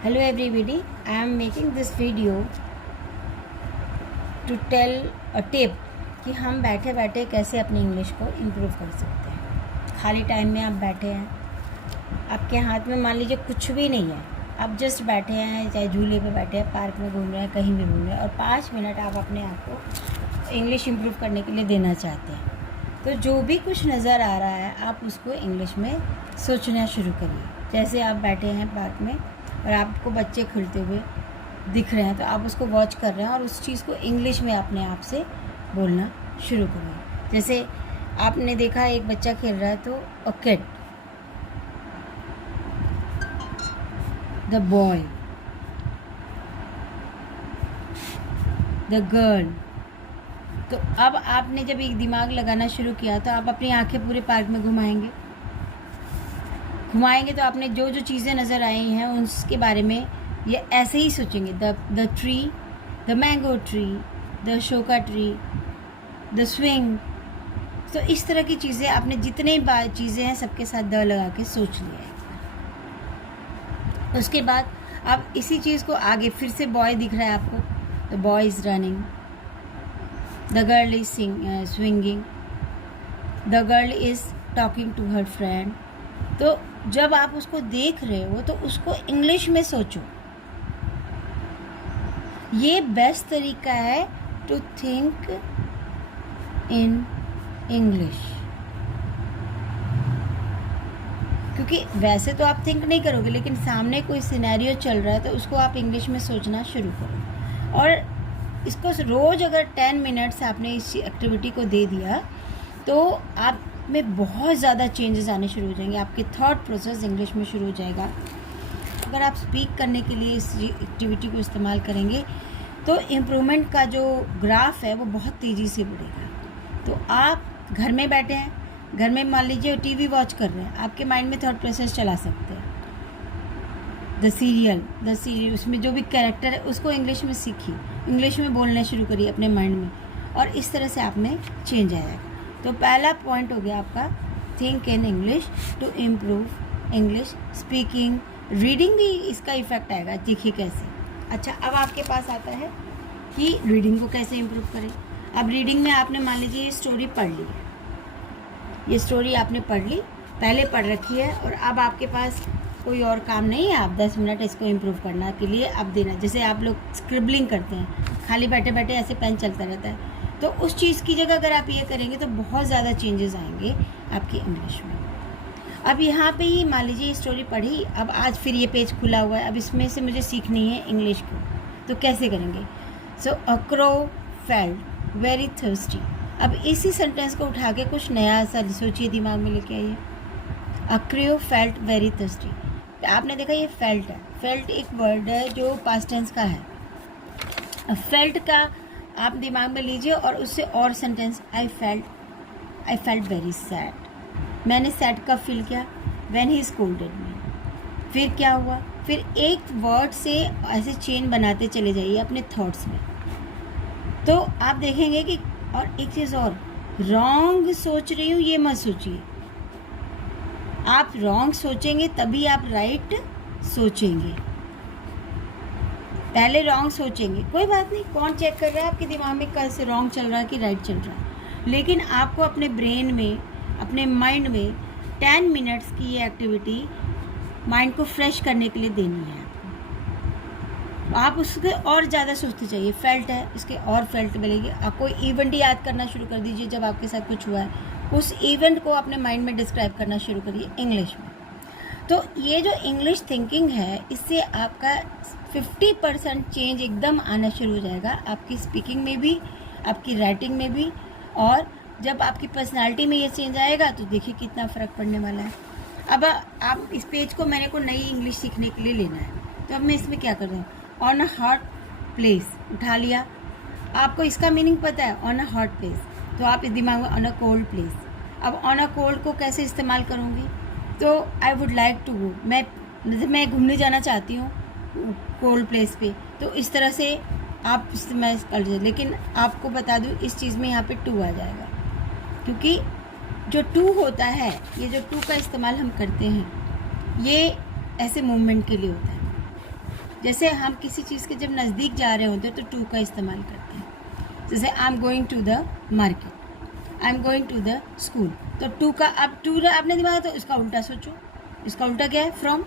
Hello everybody, I am making this video to tell a tip कि हम बैठे बैठे कैसे अपनी इंग्लिश को इम्प्रूव कर सकते हैं। खाली टाइम में आप बैठे हैं, आपके हाथ में मान लीजिए कुछ भी नहीं है, आप जस्ट बैठे हैं, चाहे झूले पे बैठे हैं, पार्क में घूम रहे हैं, कहीं भी घूम रहे हैं और 5 मिनट आप अपने आप को इंग्लिश इम्प्रूव करने के लिए देना चाहते हैं। तो जो भी कुछ नज़र आ रहा है आप उसको इंग्लिश में सोचना शुरू करिए। जैसे आप बैठे हैं पार्क में और आपको बच्चे खेलते हुए दिख रहे हैं तो आप उसको वॉच कर रहे हैं और उस चीज़ को इंग्लिश में अपने आप से बोलना शुरू करिए। जैसे आपने देखा एक बच्चा खेल रहा है तो a kid, the boy, the girl. तो अब आपने जब एक दिमाग लगाना शुरू किया तो आप अपनी आंखें पूरे पार्क में घुमाएंगे तो आपने जो जो चीज़ें नज़र आई हैं उसके बारे में ये ऐसे ही सोचेंगे। The tree, the mango tree, the शोका ट्री, द स्विंग। तो इस तरह की चीज़ें आपने जितने चीज़ें हैं सबके साथ द लगा के सोच लिया है। उसके बाद आप इसी चीज़ को आगे फिर से बॉय दिख रहा है आपको, the boy is running, the girl is swinging, the girl is talking to her friend. तो जब आप उसको देख रहे हो तो उसको इंग्लिश में सोचो। ये बेस्ट तरीका है टू थिंक इन इंग्लिश, क्योंकि वैसे तो आप थिंक नहीं करोगे लेकिन सामने कोई सिनेरियो चल रहा है तो उसको आप इंग्लिश में सोचना शुरू करो। और इसको रोज़ अगर 10 मिनट्स आपने इस एक्टिविटी को दे दिया तो आप में बहुत ज़्यादा चेंजेस आने शुरू हो जाएंगे। आपके थॉट प्रोसेस इंग्लिश में शुरू हो जाएगा। अगर आप स्पीक करने के लिए इस एक्टिविटी को इस्तेमाल करेंगे तो इम्प्रूवमेंट का जो ग्राफ है वो बहुत तेज़ी से बढ़ेगा। तो आप घर में बैठे हैं, घर में मान लीजिए टीवी वॉच कर रहे हैं, आपके माइंड में थॉट प्रोसेस चला सकते हैं। द सीरियल उसमें जो भी कैरेक्टर है उसको इंग्लिश में सीखिए, इंग्लिश में बोलना शुरू करिए अपने माइंड में और इस तरह से आप में चेंज आएगा। तो पहला पॉइंट हो गया आपका think in English to improve English speaking. Reading भी इसका इफेक्ट आएगा, देखिए कैसे। अच्छा, अब आपके पास आता है कि रीडिंग को कैसे इम्प्रूव करें। अब रीडिंग में आपने मान लीजिए ये स्टोरी पढ़ ली है, ये स्टोरी आपने पढ़ ली, पहले पढ़ रखी है और अब आपके पास कोई और काम नहीं है, आप 10 मिनट इसको इम्प्रूव करने के लिए अब देना। जैसे आप लोग स्क्रिबलिंग करते हैं, खाली बैठे बैठे ऐसे पेन चलता रहता है, तो उस चीज़ की जगह अगर आप ये करेंगे तो बहुत ज़्यादा चेंजेस आएंगे आपकी इंग्लिश में। अब यहाँ पे ही मान लीजिए स्टोरी पढ़ी, अब आज फिर ये पेज खुला हुआ है, अब इसमें से मुझे सीखनी है इंग्लिश को, तो कैसे करेंगे। So a crow felt very thirsty. अब इसी सेंटेंस को उठा के कुछ नया सा सोचिए, दिमाग में लेके आइए। अ क्रो फेल्ट वेरी थर्स्टी। आपने देखा ये फेल्ट है, फेल्ट एक वर्ड है जो पास्ट टेंस का है। फेल्ट का आप दिमाग में लीजिए और उससे और sentence, I felt very sad. मैंने सैड कब फील किया, व्हेन ही स्कोल्डेड मी। फिर क्या हुआ, फिर एक वर्ड से ऐसे चेन बनाते चले जाइए अपने थॉट्स में, तो आप देखेंगे कि। और एक चीज़ और, रॉन्ग सोच रही हूँ ये मत सोचिए। आप रॉन्ग सोचेंगे तभी आप राइट सोचेंगे। पहले रॉन्ग सोचेंगे, कोई बात नहीं, कौन चेक कर रहा है आपके दिमाग में कैसे रॉन्ग चल रहा है कि राइट चल रहा है, लेकिन आपको अपने ब्रेन में, अपने माइंड में 10 मिनट्स की ये एक्टिविटी माइंड को फ्रेश करने के लिए देनी है आपको। आप उसके और ज़्यादा सोचते चाहिए। फेल्ट है, इसके और फेल्ट मिलेगी। आप कोई इवेंट याद करना शुरू कर दीजिए जब आपके साथ कुछ हुआ है, उस इवेंट को अपने माइंड में डिस्क्राइब करना शुरू करिए इंग्लिश में। तो ये जो इंग्लिश थिंकिंग है, इससे आपका 50% चेंज एकदम आना शुरू हो जाएगा, आपकी स्पीकिंग में भी, आपकी राइटिंग में भी। और जब आपकी पर्सनालिटी में ये चेंज आएगा तो देखिए कितना फ़र्क पड़ने वाला है। अब आप इस पेज को मैंने को नई इंग्लिश सीखने के लिए लेना है, तो अब मैं इसमें क्या कर रहा हूँ, ऑन अ हॉट प्लेस उठा लिया। आपको इसका मीनिंग पता है, ऑन अ हॉट प्लेस, तो आप इस दिमाग में ऑन अ कोल्ड प्लेस। अब ऑन अ कोल्ड को कैसे इस्तेमाल करूँगी, तो I would like to go, मैं घूमने जाना चाहती हूँ कोल्ड प्लेस पे, तो इस तरह से आप इस्तेमाल कर लीजिए। लेकिन आपको बता दूँ इस चीज़ में यहाँ पे टू आ जाएगा, क्योंकि जो टू होता है, ये जो टू का इस्तेमाल हम करते हैं ये ऐसे मूवमेंट के लिए होता है। जैसे हम किसी चीज़ के जब नज़दीक जा रहे होते हैं तो टू का इस्तेमाल करते हैं। जैसे I am going to the market, I am going to the school, तो टू का अब टू आपने दिमाग तो इसका उल्टा सोचो। इसका उल्टा क्या है? फ्रॉम।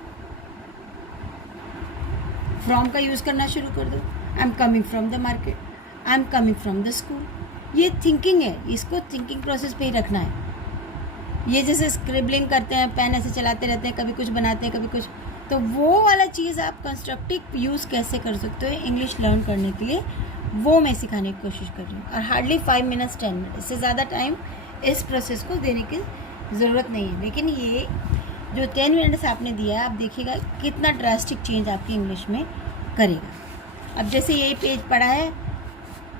फ्रॉम का यूज़ करना शुरू कर दो। I am coming from the market, I am coming from the school. ये थिंकिंग है, इसको थिंकिंग प्रोसेस पे ही रखना है। ये जैसे स्क्रिबलिंग करते हैं, पेन ऐसे चलाते रहते हैं, कभी कुछ बनाते हैं कभी कुछ, तो वो वाला चीज़ आप कंस्ट्रक्टिव यूज़ कैसे कर सकते हो इंग्लिश लर्न करने के लिए, वो मैं सिखाने की कोशिश कर रही हूँ। और हार्डली 5 मिनट्स 10 मिनट, इससे ज़्यादा टाइम इस प्रोसेस को देने की ज़रूरत नहीं है। लेकिन ये जो 10 मिनट्स आपने दिया है, आप देखिएगा कितना ड्रास्टिक चेंज आपकी इंग्लिश में करेगा। अब जैसे ये पेज पढ़ा है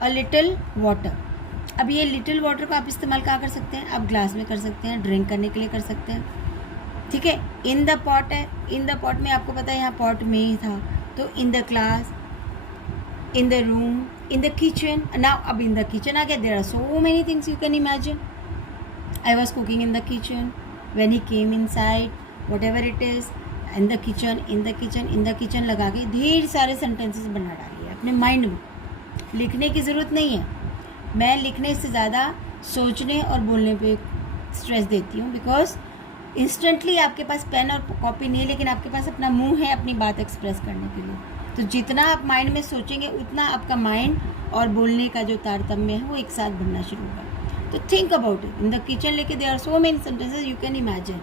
अ लिटिल वाटर, अब ये लिटिल वाटर को आप इस्तेमाल कहाँ कर सकते हैं? आप ग्लास में कर सकते हैं, ड्रिंक करने के लिए कर सकते हैं, ठीक है। इन द पॉट है, इन द पॉट में आपको पता है यहाँ पॉट में ही था, तो in the class, in the room, in the kitchen. Now अब इन द किचन आ गया, there are so many things you can imagine. I was cooking in the kitchen, when he came inside, whatever it is, in the kitchen, in the kitchen, in the kitchen लगा के ढेर सारे sentences बना डालिए अपने mind में। लिखने की ज़रूरत नहीं है, मैं लिखने से ज़्यादा सोचने और बोलने पे स्ट्रेस देती हूँ, बिकॉज इंस्टेंटली आपके पास पेन और कॉपी नहीं है, लेकिन आपके पास अपना मुंह है अपनी बात एक्सप्रेस करने के लिए। तो जितना आप माइंड में सोचेंगे उतना आपका माइंड और बोलने का जो तारतम्य है वो एक साथ बनना शुरू होगा। तो think about it. In the kitchen लेके there are so many sentences you can imagine.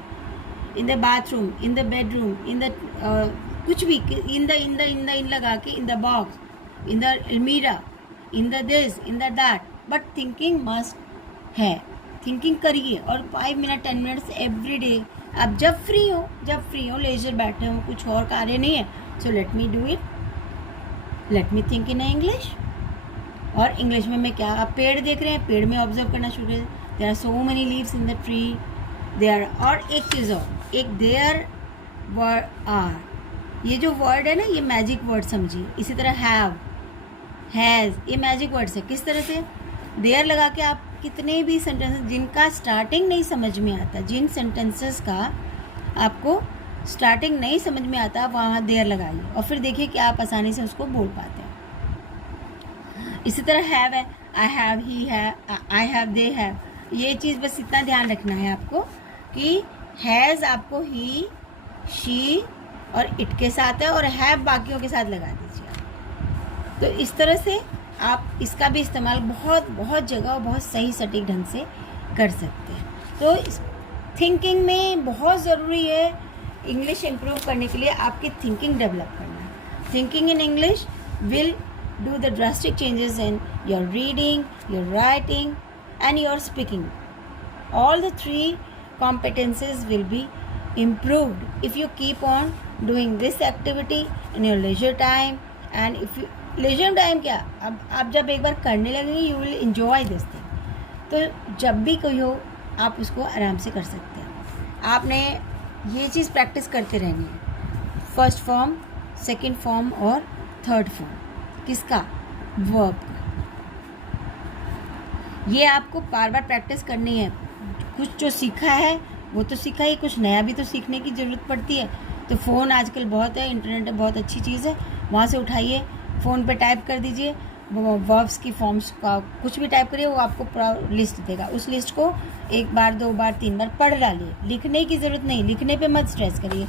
In the bathroom, in the bedroom, in the कुछ भी, इन लगा के, in the box, in the अलमीरा, in the this, in the that, but thinking must है। Thinking करिए, और 5 minute 10 minutes every day. आप जब फ्री हो, लेजर बैठे हो, कुछ और कार्य नहीं है, so let me do it, let me think in English. और इंग्लिश में मैं क्या, आप पेड़ देख रहे हैं, पेड़ में ऑब्जर्व करना शुरू करें, there are so many leaves in the tree, there. और एक चीज़ और, एक देयर वर्ड आर, ये जो वर्ड है ना, ये मैजिक वर्ड समझिए। इसी तरह हैव, हैज़, ये मैजिक वर्ड्स है। किस तरह से? देयर लगा के आप कितने भी सेंटेंसेस जिनका स्टार्टिंग नहीं समझ में आता, जिन सेंटेंसेस का आपको स्टार्टिंग नहीं समझ में आता, आप वहाँ देयर लगाइए और फिर देखिए कि आप आसानी से उसको बोल पाते हैं। इसी तरह हैव है, आई हैव, ही है, आई हैव, दे हैव। ये चीज़ बस इतना ध्यान रखना है आपको कि हैज़ आपको ही, शी और इट के साथ है, और हैव बाकियों के साथ लगा दीजिए। तो इस तरह से आप इसका भी इस्तेमाल बहुत जगह और बहुत सही सटीक ढंग से कर सकते हैं। तो थिंकिंग में बहुत ज़रूरी है इंग्लिश इम्प्रूव करने के लिए आपकी थिंकिंग डेवलप करना। Thinking in English will do the drastic changes in your reading, your writing and your speaking. All the 3 competencies will be improved if you keep on doing this activity in your leisure time. And if you leisure time क्या, अब आप जब एक बार करने लगेंगे you will enjoy this thing. तो जब भी कोई हो आप उसको आराम से कर सकते हैं। आपने ये चीज़ प्रैक्टिस करते रहनी है, फर्स्ट फॉर्म, सेकंड फॉर्म और थर्ड फॉर्म। किसका? वर्ब का। ये आपको बार बार प्रैक्टिस करनी है। कुछ जो सीखा है वो तो सीखा ही, कुछ नया भी तो सीखने की ज़रूरत पड़ती है। तो फ़ोन आजकल बहुत है, इंटरनेट बहुत अच्छी चीज़ है, वहाँ से उठाइए, फ़ोन पे टाइप कर दीजिए वर्ब्स की फॉर्म्स का, कुछ भी टाइप करिए, वो आपको पूरा लिस्ट देगा। उस लिस्ट को 1 बार 2 बार 3 बार पढ़ डालिए। लिखने की ज़रूरत नहीं, लिखने पे मत स्ट्रेस करिए,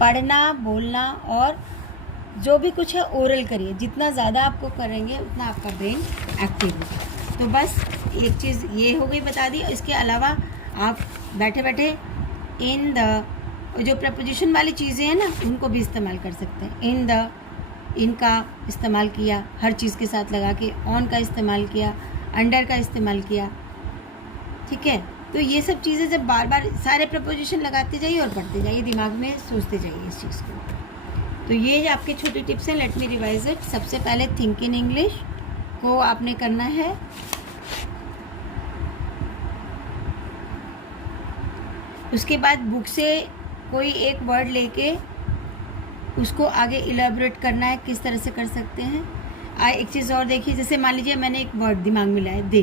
पढ़ना, बोलना और जो भी कुछ है ओरल करिए। जितना ज़्यादा आपको करेंगे उतना आपका ब्रेन एक्टिव होगा। तो बस एक चीज़ ये हो गई बता दी। इसके अलावा आप बैठे बैठे इन द, जो प्रपोजिशन वाली चीज़ें हैं ना, उनको भी इस्तेमाल कर सकते हैं। इन द, इनका इस्तेमाल किया, हर चीज़ के साथ लगा के, ऑन का इस्तेमाल किया, अंडर का इस्तेमाल किया, ठीक है। तो ये सब चीज़ें जब बार बार सारे प्रपोजिशन लगाते जाइए और पढ़ते जाइए, दिमाग में सोचते जाइए इस चीज़ को। तो ये आपके छोटी टिप्स हैं। Let me revise it. सबसे पहले थिंक इन इंग्लिश को आपने करना है। उसके बाद बुक से कोई एक वर्ड लेके उसको आगे इलेबोरेट करना है, किस तरह से कर सकते हैं। एक चीज़ और देखिए, जैसे मान लीजिए मैंने एक वर्ड दिमाग में लाया, दे।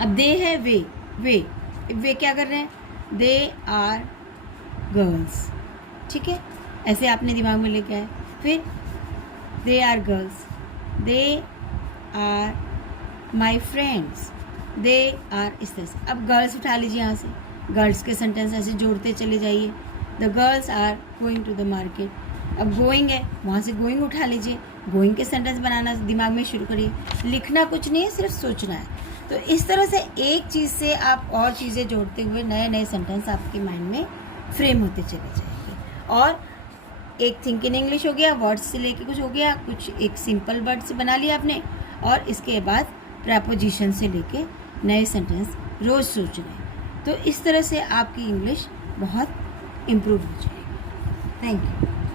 अब दे है वे, वे क्या कर रहे हैं? दे आर गर्ल्स, ठीक है। ऐसे आपने दिमाग में लेके आए। फिर they are girls, they are my friends, they are, इस तरह से। अब गर्ल्स उठा लीजिए यहाँ से, गर्ल्स के सेंटेंस ऐसे जोड़ते चले जाइए। The girls are going to the market. अब गोइंग है, वहाँ से गोइंग उठा लीजिए, गोइंग के सेंटेंस बनाना दिमाग में शुरू करिए। लिखना कुछ नहीं है, सिर्फ सोचना है। तो इस तरह से एक चीज़ से आप और चीज़ें जोड़ते हुए नए नए सेंटेंस आपके माइंड में फ्रेम होते चले जाएंगे। और एक थिंक इन इंग्लिश हो गया, वर्ड्स से लेके कुछ हो गया, कुछ एक सिंपल वर्ड से बना लिया आपने, और इसके बाद प्रेपोजिशन से लेके नए सेंटेंस रोज़ सोचना है। तो इस तरह से आपकी इंग्लिश बहुत इम्प्रूव हो जाएगी। Thank you.